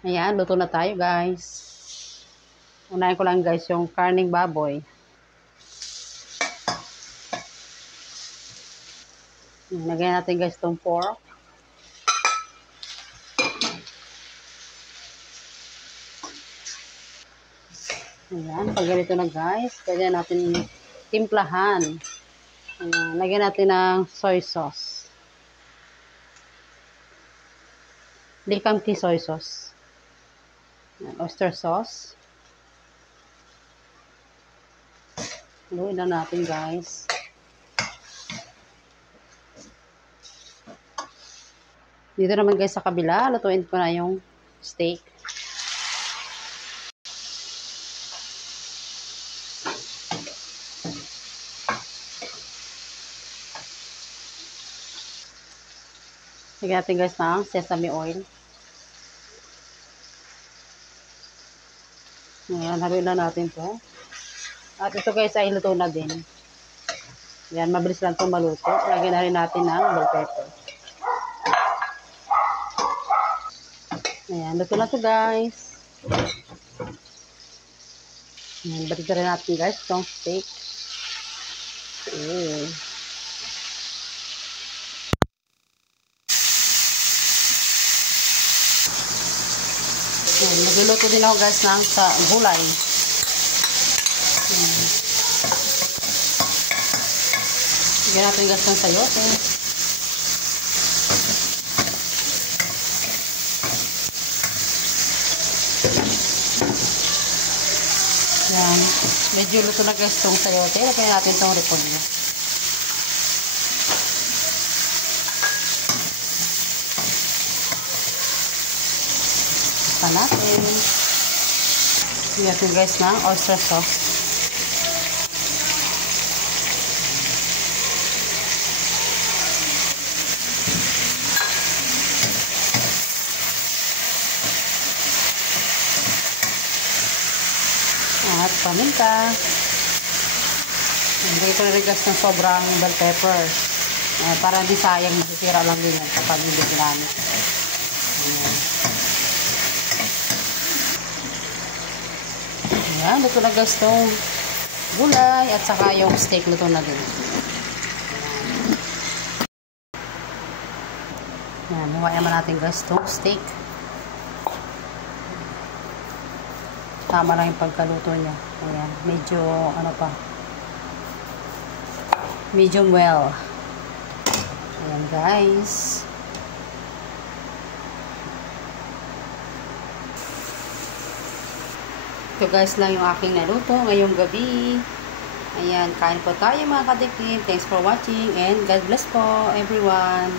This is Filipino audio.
Ayan, luto na tayo guys. Unahin ko lang guys yung karning baboy. Lagyan natin guys itong pork. Ayan, pag ganito na guys, pwede natin timplahan. Ayan, lagyan natin ng soy sauce. Likamki soy sauce. Ayan, oyster sauce. Haluin na natin guys. Dito naman guys sa kabila, lutuin ko na yung steak. Lagyan natin guys ng sesame oil. Ayan, haluin na natin to. At ito guys ay luto na din. Ayan, mabilis lang itong maluto. Lagyan na rin natin ng bell pepper. Ayan, luto na to guys. Ayan, balik na rin natin guys itong steak. Ayan. Ayan, nagluluto din ako guys ng sa gulay. Ayan. Lagyan natin guys ng sayote. Ayan, medyo luto na guys itong sayote. Lagyan natin itong repolyo. Pa natin. Lagyan natin guys ng oyster sauce. At paminta. Lagyan ko na rin guys ng sobrang bell pepper. Para di sayang, masisira lang din yan kapag hindi ginamit. Ayan. Ayan, luto na guys itong gulay at saka yung steak luto na din. Ayan, huwag naman natin guys itong steak. Tama lang yung pagkaluto niya. Ayan, medyo ano pa, medium well. Ayan guys. Ito guys lang yung aking naluto ngayong gabi. Ayan, kain po tayo mga katikim. Thanks for watching and God bless po everyone.